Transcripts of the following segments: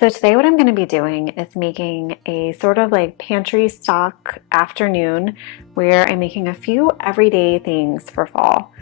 So today what I'm going to be doing is making a sort of like pantry stock afternoon where I'm making a few everyday things for fall.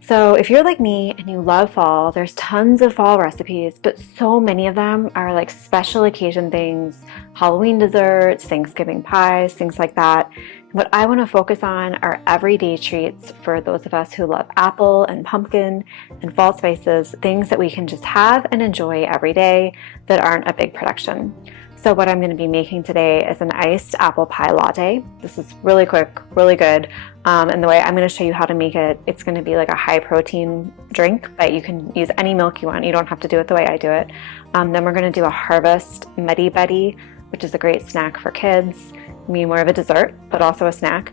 So if you're like me and you love fall, there's tons of fall recipes, but so many of them are like special occasion things, Halloween desserts, Thanksgiving pies, things like that. What I want to focus on are everyday treats for those of us who love apple and pumpkin and fall spices, things that we can just have and enjoy every day that aren't a big production. So what I'm going to be making today is an iced apple pie latte. This is really quick, really good. And the way I'm going to show you how to make it, it's going to be like a high protein drink, but you can use any milk you want. You don't have to do it the way I do it. Then we're going to do a Harvest Medi Betty, which is a great snack for kids. I mean, more of a dessert, but also a snack.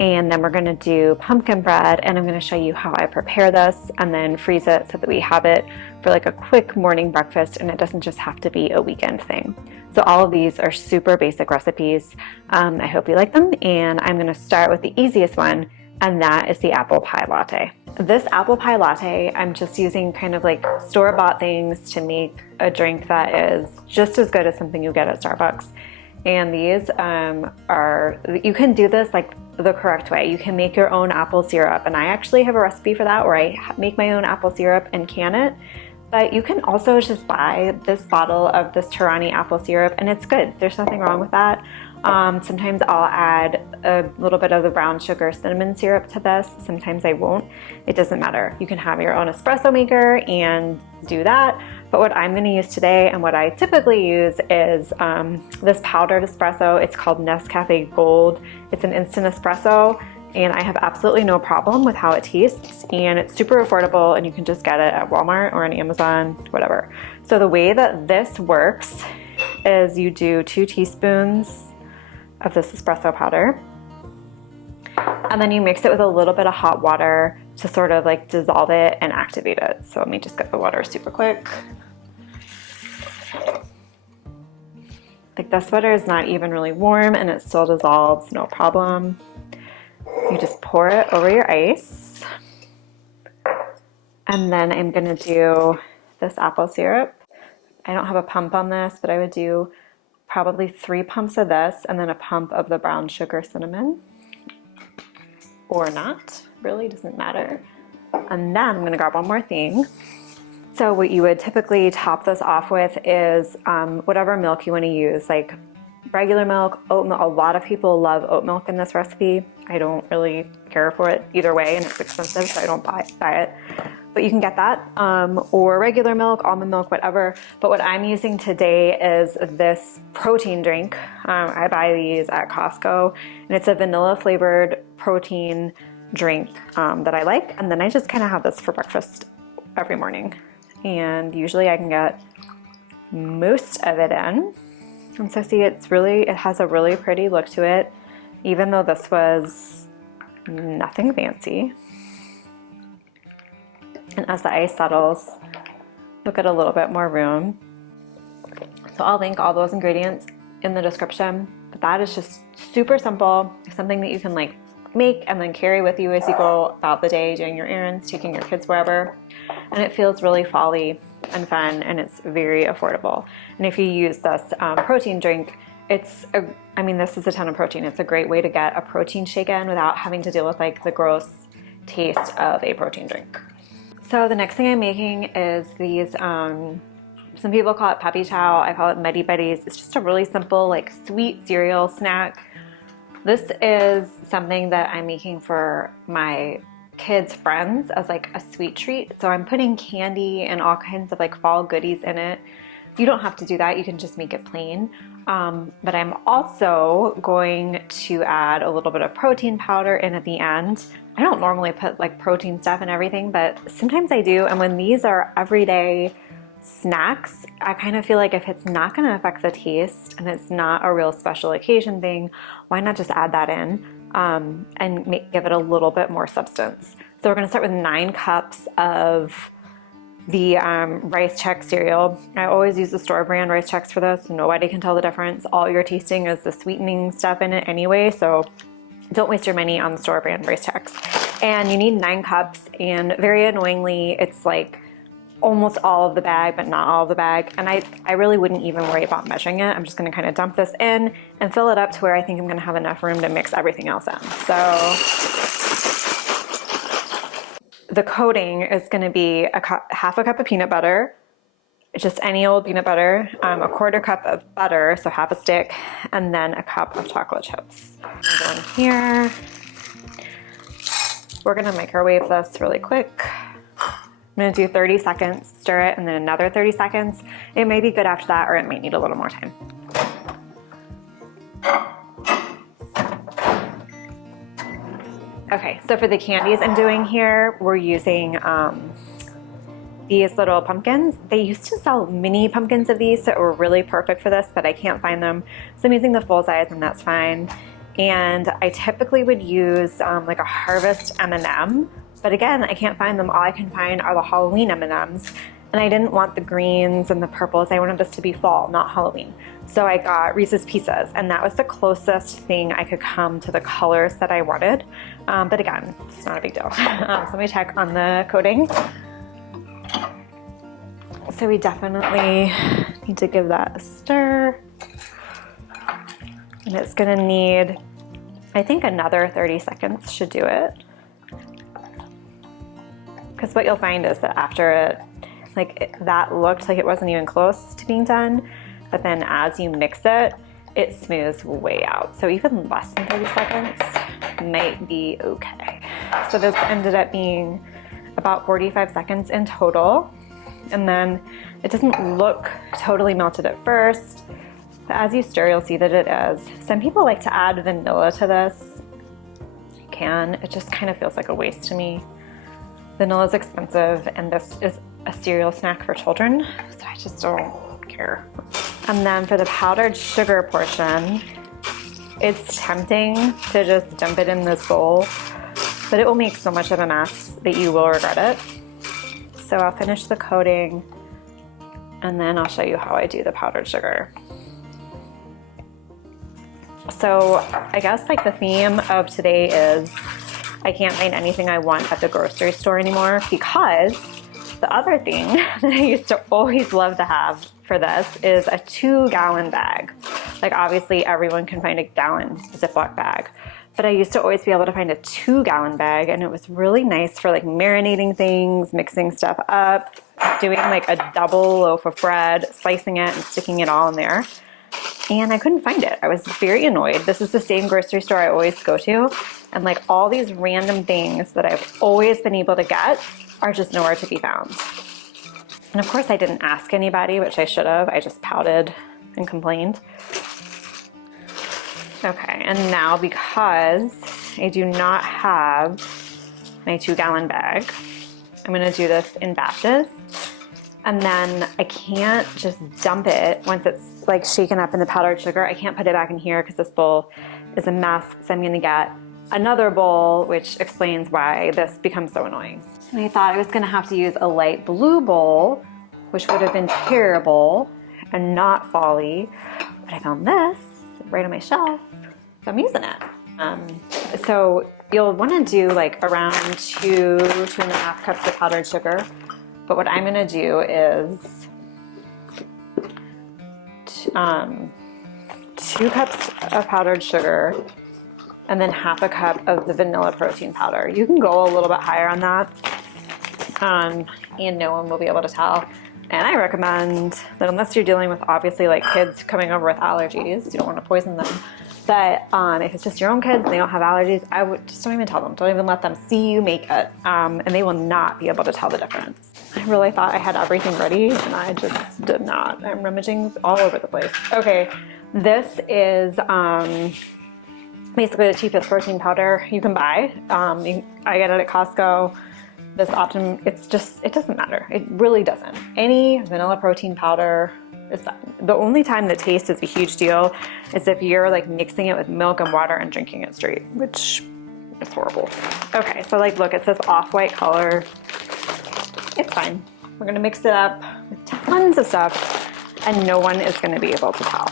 And then we're going to do pumpkin bread, and I'm going to show you how I prepare this and then freeze it so that we have it for like a quick morning breakfast and it doesn't just have to be a weekend thing. So all of these are super basic recipes. I hope you like them, and I'm going to start with the easiest one, and that is the apple pie latte. This apple pie latte, I'm just using kind of like store-bought things to make a drink that is just as good as something you get at Starbucks. And these you can do this like the correct way. You can make your own apple syrup, and I actually have a recipe for that where I make my own apple syrup and can it. But you can also just buy this bottle of this Torani apple syrup, and it's good. There's nothing wrong with that. Sometimes I'll add a little bit of the brown sugar cinnamon syrup to this. Sometimes I won't. It doesn't matter. You can have your own espresso maker and do that. But what I'm going to use today, and what I typically use, is this powdered espresso. It's called Nescafe Gold. It's an instant espresso, and I have absolutely no problem with how it tastes, and it's super affordable, and you can just get it at Walmart or on Amazon, whatever. So the way that this works is you do 2 teaspoons of this espresso powder, and then you mix it with a little bit of hot water to sort of like dissolve it and activate it. So let me just get the water super quick. Like, this water is not even really warm and it still dissolves, no problem. You just pour it over your ice. And then I'm gonna do this apple syrup. I don't have a pump on this, but I would do probably 3 pumps of this and then a pump of the brown sugar cinnamon. Or not, really doesn't matter. And then I'm gonna grab one more thing. So what you would typically top this off with is whatever milk you wanna use, like regular milk, oat milk. A lot of people love oat milk in this recipe. I don't really care for it either way, and it's expensive, so I don't buy it. But you can get that, or regular milk, almond milk, whatever. But what I'm using today is this protein drink. I buy these at Costco, and it's a vanilla flavored protein drink that I like. And then I just kind of have this for breakfast every morning. And usually I can get most of it in. And so see, it has a really pretty look to it, even though this was nothing fancy. And as the ice settles, you'll get a little bit more room. So I'll link all those ingredients in the description. But that is just super simple, something that you can like make and then carry with you as you go about the day, doing your errands, taking your kids wherever. And it feels really fall-y and fun, and it's very affordable. And if you use this protein drink, this is a ton of protein. It's a great way to get a protein shake in without having to deal with like the gross taste of a protein drink. So the next thing I'm making is these, some people call it puppy chow. I call it Medi Betties. It's just a really simple, like sweet cereal snack. This is something that I'm making for my kids' friends as like a sweet treat. So I'm putting candy and all kinds of like fall goodies in it. You don't have to do that. You can just make it plain. But I'm also going to add a little bit of protein powder in at the end. I don't normally put like protein stuff in everything, but sometimes I do. And when these are everyday snacks, I kind of feel like if it's not going to affect the taste and it's not a real special occasion thing, why not just add that in and give it a little bit more substance. So we're going to start with 9 cups of the Rice Chex cereal. I always use the store brand Rice Chex for this. Nobody can tell the difference. All you're tasting is the sweetening stuff in it anyway, so don't waste your money on the store brand Rice Chex. And you need 9 cups, and very annoyingly, it's like almost all of the bag, but not all of the bag. And I really wouldn't even worry about measuring it. I'm just gonna kind of dump this in and fill it up to where I think I'm gonna have enough room to mix everything else in. So the coating is gonna be half a cup of peanut butter, just any old peanut butter, a quarter cup of butter, so half a stick, and then a cup of chocolate chips. Go in here. We're gonna microwave this really quick. I'm gonna do 30 seconds, stir it, and then another 30 seconds. It may be good after that, or it might need a little more time. Okay, so for the candies I'm doing here, we're using these little pumpkins. They used to sell mini pumpkins of these that were really perfect for this, but I can't find them. So I'm using the full size, and that's fine. And I typically would use like a Harvest M&M, but again, I can't find them. All I can find are the Halloween M&Ms. And I didn't want the greens and the purples. I wanted this to be fall, not Halloween. So I got Reese's Pieces, and that was the closest thing I could come to the colors that I wanted. But again, it's not a big deal. So let me check on the coating. So we definitely need to give that a stir. And it's gonna need, I think another 30 seconds should do it. Because what you'll find is that after it, that looked like it wasn't even close to being done, but then as you mix it, it smooths way out. So even less than 30 seconds might be okay. So this ended up being about 45 seconds in total. And then it doesn't look totally melted at first, but as you stir, you'll see that it is. Some people like to add vanilla to this. You can, it just kind of feels like a waste to me. Vanilla is expensive, and this is a cereal snack for children, so I just don't care. And then for the powdered sugar portion, it's tempting to just dump it in this bowl, but it will make so much of a mess that you will regret it. So I'll finish the coating, and then I'll show you how I do the powdered sugar. So I guess like the theme of today is I can't find anything I want at the grocery store anymore, because the other thing that I used to always love to have for this is a 2-gallon bag. Like obviously everyone can find a gallon Ziploc bag, but I used to always be able to find a 2-gallon bag, and it was really nice for like marinating things, mixing stuff up, doing like a double loaf of bread, slicing it and sticking it all in there. And I couldn't find it. I was very annoyed. This is the same grocery store I always go to, and like all these random things that I've always been able to get are just nowhere to be found. And of course I didn't ask anybody, which I should have. I just pouted and complained. Okay, and now because I do not have my 2-gallon bag, I'm gonna do this in batches. And then I can't just dump it once it's like shaken up in the powdered sugar. I can't put it back in here because this bowl is a mess. So I'm gonna get another bowl, which explains why this becomes so annoying. And I thought I was gonna have to use a light blue bowl, which would have been terrible and not folly. But I found this right on my shelf, so I'm using it. So you'll wanna do like around 2.5 cups of powdered sugar. But what I'm gonna do is 2 cups of powdered sugar, and then half a cup of the vanilla protein powder. You can go a little bit higher on that, and no one will be able to tell. And I recommend that unless you're dealing with obviously like kids coming over with allergies, you don't want to poison them. But if it's just your own kids and they don't have allergies, I would just don't even tell them. Don't even let them see you make it, and they will not be able to tell the difference. I really thought I had everything ready, and I just did not. I'm rummaging all over the place. Okay, this is basically the cheapest protein powder you can buy. I get it at Costco. This Optimum, it doesn't matter. It really doesn't. Any vanilla protein powder is fine. The only time that taste is a huge deal is if you're like mixing it with milk and water and drinking it straight, which is horrible. Okay, so like look, it says off-white color. It's fine. We're gonna mix it up with tons of stuff, and no one is gonna be able to tell.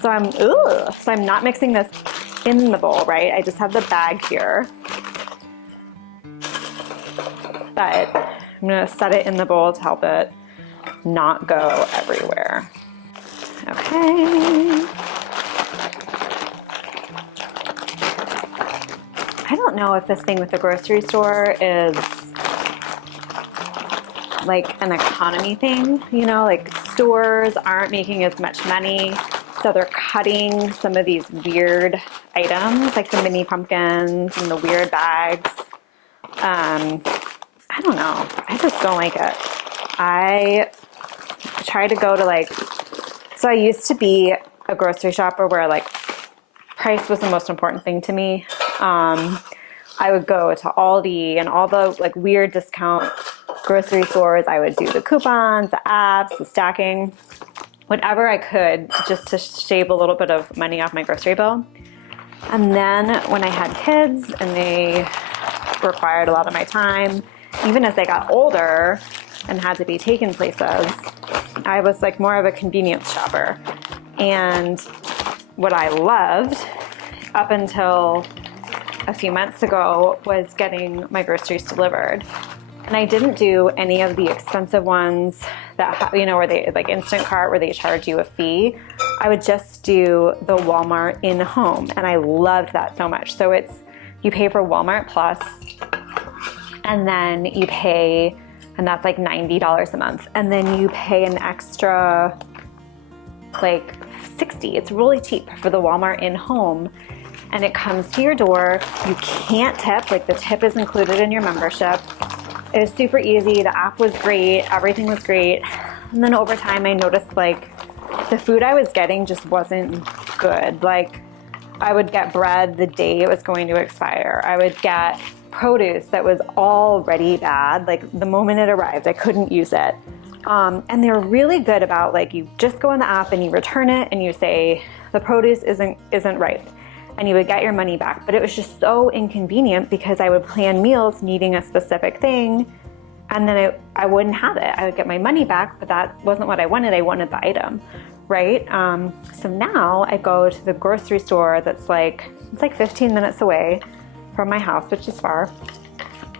So I'm not mixing this in the bowl, right? I just have the bag here. But I'm gonna set it in the bowl to help it not go everywhere. Okay. I don't know if this thing with the grocery store is like an economy thing, you know, like stores aren't making as much money, so they're cutting some of these weird items like the mini pumpkins and the weird bags. I don't know. I just don't like it. I try to go to like, so I used to be a grocery shopper where like price was the most important thing to me. I would go to Aldi and all the like weird discount grocery stores. I would do the coupons, the apps, the stacking, whatever I could just to shave a little bit of money off my grocery bill. And then when I had kids and they required a lot of my time, even as they got older and had to be taken places, I was like more of a convenience shopper. And what I loved up until a few months ago was getting my groceries delivered. And I didn't do any of the expensive ones that, you know, where they like Instant Cart where they charge you a fee. I would just do the Walmart in home, and I loved that so much. So it's, you pay for Walmart Plus, and then you pay, and that's like $90 a month. And then you pay an extra like $60. It's really cheap for the Walmart in home. And it comes to your door. You can't tip, like the tip is included in your membership. It was super easy. The app was great. Everything was great. And then over time, I noticed like the food I was getting just wasn't good. Like I would get bread the day it was going to expire. I would get produce that was already bad. Like the moment it arrived, I couldn't use it. And they were really good about like, you just go in the app and you return it and you say, the produce isn't right. And you would get your money back. But it was just so inconvenient because I would plan meals needing a specific thing, and then I wouldn't have it. I would get my money back, but that wasn't what I wanted. I wanted the item, right? So now I go to the grocery store that's like, it's like 15 minutes away from my house, which is far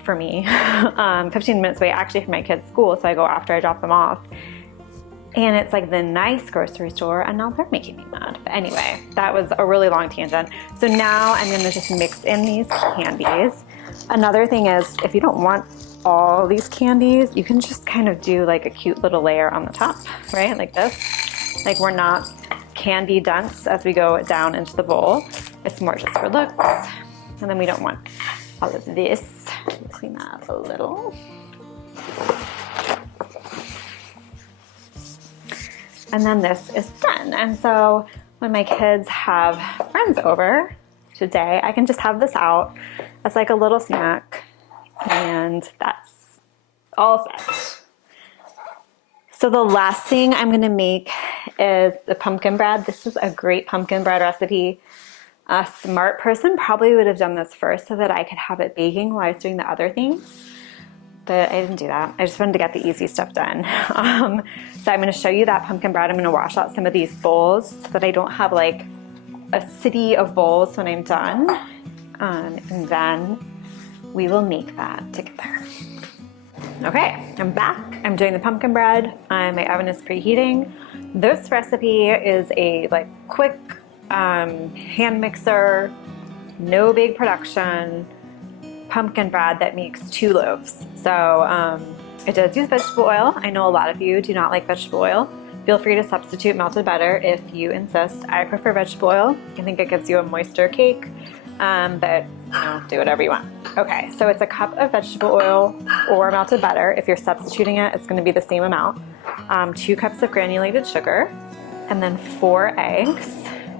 for me. 15 minutes away actually from my kids' school, so I go after I drop them off. And it's like the nice grocery store, and now they're making me mad. But anyway, that was a really long tangent. So now I'm gonna just mix in these candies. Another thing is, if you don't want all these candies, you can just kind of do like a cute little layer on the top, right? Like this. Like we're not candy dunce as we go down into the bowl. It's more just for looks. And then we don't want all of this. Clean that a little. And then this is done. And so when my kids have friends over today, I can just have this out as like a little snack, and that's all set. So the last thing I'm gonna make is the pumpkin bread. This is a great pumpkin bread recipe. A smart person probably would have done this first so that I could have it baking while I was doing the other things. But I didn't do that. I just wanted to get the easy stuff done. So I'm gonna show you that pumpkin bread. I'm gonna wash out some of these bowls so that I don't have like a city of bowls when I'm done. And then we will make that together. Okay, I'm back. I'm doing the pumpkin bread. My oven is preheating. This recipe is a like quick hand mixer, no big production, pumpkin bread that makes 2 loaves. So it does use vegetable oil. I know a lot of you do not like vegetable oil. Feel free to substitute melted butter if you insist. I prefer vegetable oil. I think it gives you a moister cake, but you know, do whatever you want. Okay, so it's a cup of vegetable oil or melted butter. If you're substituting it, it's gonna be the same amount. 2 cups of granulated sugar, and then 4 eggs.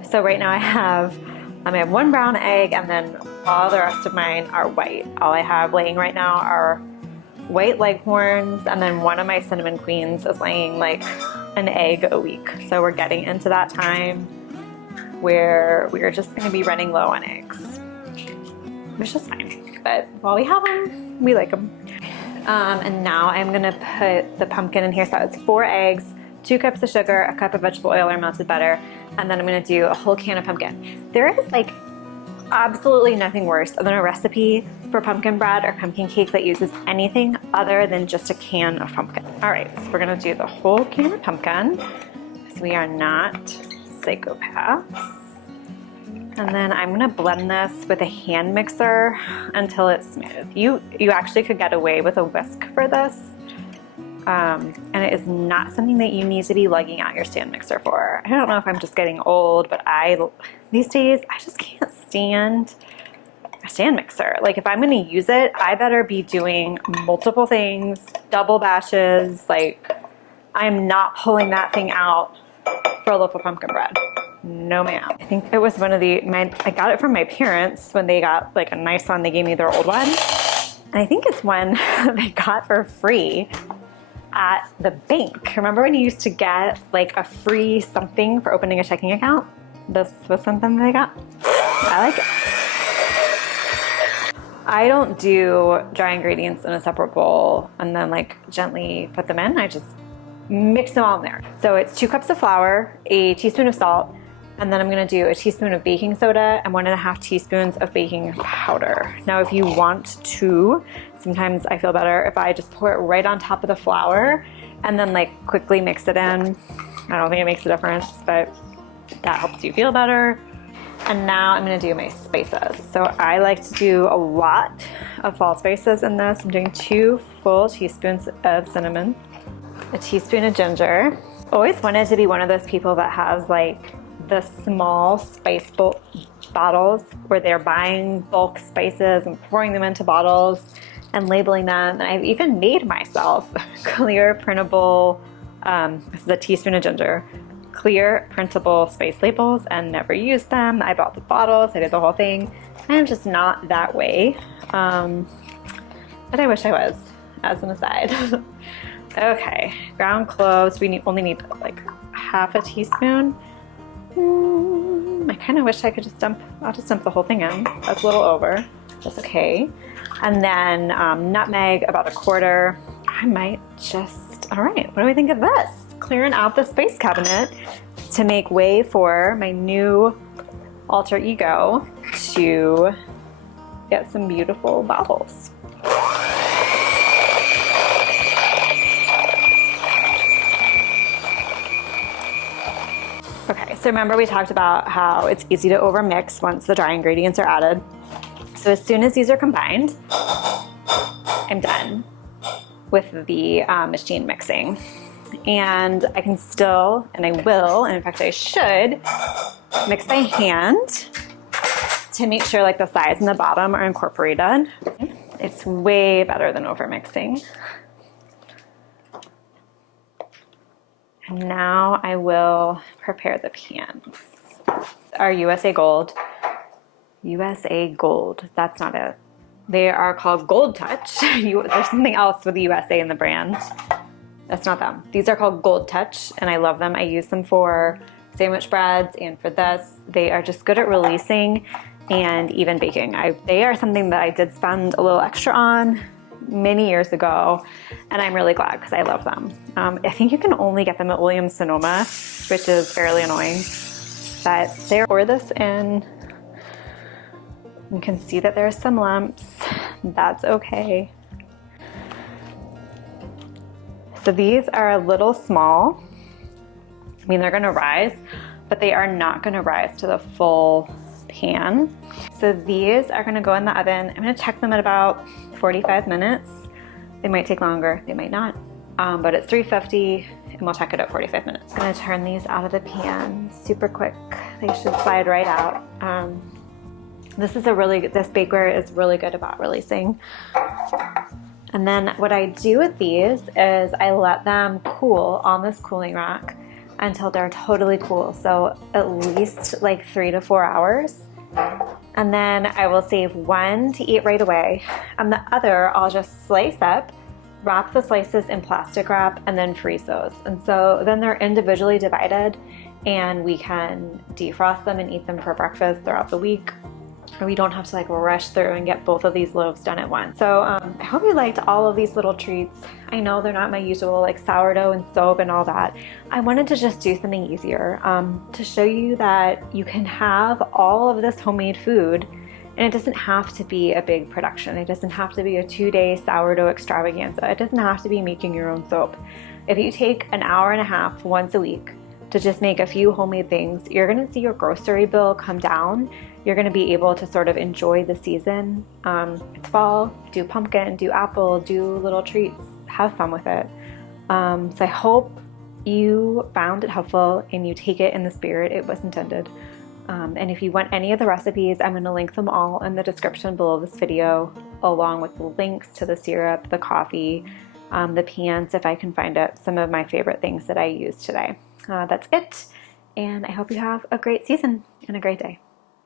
So right now I have 1 brown egg, and then all the rest of mine are white. All I have laying right now are white leghorns, and then one of my cinnamon queens is laying like an egg a week. So we're getting into that time where we're just gonna be running low on eggs, which is fine. But while we have them, we like them. And now I'm gonna put the pumpkin in here. So it's 4 eggs, 2 cups of sugar, a cup of vegetable oil or melted butter, and then I'm gonna do a whole can of pumpkin. There is like absolutely nothing worse than a recipe for pumpkin bread or pumpkin cake that uses anything other than just a can of pumpkin. All right, so we're gonna do the whole can of pumpkin because we are not psychopaths. And then I'm gonna blend this with a hand mixer until it's smooth. You actually could get away with a whisk for this. And it is not something that you need to be lugging out your stand mixer for. I don't know if I'm just getting old, but these days I just can't stand a stand mixer. Like if I'm gonna use it, I better be doing multiple things, double batches. Like I'm not pulling that thing out for a loaf of pumpkin bread. No ma'am. I think it was one of I got it from my parents when they got like a nice one. They gave me their old one. And I think it's one they got for free at the bank. Remember when you used to get like a free something for opening a checking account? This was something they got. I like it. I don't do dry ingredients in a separate bowl and then like gently put them in. I just mix them all in there. So it's 2 cups of flour, a teaspoon of salt, and then I'm gonna do a teaspoon of baking soda and 1.5 teaspoons of baking powder. Now, if you want to, sometimes I feel better if I just pour it right on top of the flour and then like quickly mix it in. I don't think it makes a difference, but that helps you feel better. And now I'm gonna do my spices. So I like to do a lot of fall spices in this. I'm doing 2 full teaspoons of cinnamon, a teaspoon of ginger. Always wanted to be one of those people that has like the small spice bottles where they're buying bulk spices and pouring them into bottles and labeling them. And I've even made myself clear printable, this is a teaspoon of ginger, clear printable spice labels and never used them. I bought the bottles, I did the whole thing. I'm just not that way. But I wish I was, as an aside. Okay, ground cloves, we only need like 1/2 teaspoon. I kind of wish I could I'll just dump the whole thing in. That's a little over, that's okay. And then nutmeg, about 1/4. I might just, all right, what do we think of this? Clearing out the spice cabinet to make way for my new alter ego to get some beautiful baubles. Okay, so remember we talked about how it's easy to overmix once the dry ingredients are added. So as soon as these are combined, I'm done with the machine mixing. And I can still, and I will, and in fact I should, mix by hand to make sure like the sides and the bottom are incorporated. It's way better than overmixing. And now I will prepare the pans. Our USA Gold. USA Gold, that's not it. They are called Gold Touch. There's something else with the USA in the brand. That's not them. These are called Gold Touch and I love them. I use them for sandwich breads and for this. They are just good at releasing and even baking. They are something that I did spend a little extra on many years ago, and I'm really glad because I love them. I think you can only get them at Williams Sonoma, which is fairly annoying, but they pour this in. You can see that there's some lumps. That's okay. So these are a little small. I mean, they're gonna rise, but they are not gonna rise to the full pan. So these are gonna go in the oven. I'm gonna check them at about 45 minutes. They might take longer, they might not. But it's 350 and we'll check it at 45 minutes. I'm gonna turn these out of the pan super quick. They should slide right out. This bakeware is really good about releasing. And then what I do with these is I let them cool on this cooling rack until they're totally cool. So at least like 3 to 4 hours. And then I will save one to eat right away. And the other I'll just slice up, wrap the slices in plastic wrap, and then freeze those. And so then they're individually divided and we can defrost them and eat them for breakfast throughout the week. We don't have to like rush through and get both of these loaves done at once. So I hope you liked all of these little treats. I know they're not my usual like sourdough and soap and all that. I wanted to just do something easier to show you that you can have all of this homemade food And it doesn't have to be a big production. It doesn't have to be a 2-day sourdough extravaganza. It doesn't have to be making your own soap. If you take an hour and a half once a week to just make a few homemade things, you're gonna see your grocery bill come down. You're gonna be able to sort of enjoy the season. It's fall, do pumpkin, do apple, do little treats, have fun with it. So I hope you found it helpful and you take it in the spirit it was intended. And if you want any of the recipes, I'm going to link them all in the description below this video, along with the links to the syrup, the coffee, the pans, if I can find it, some of my favorite things that I used today. That's it, and I hope you have a great season and a great day.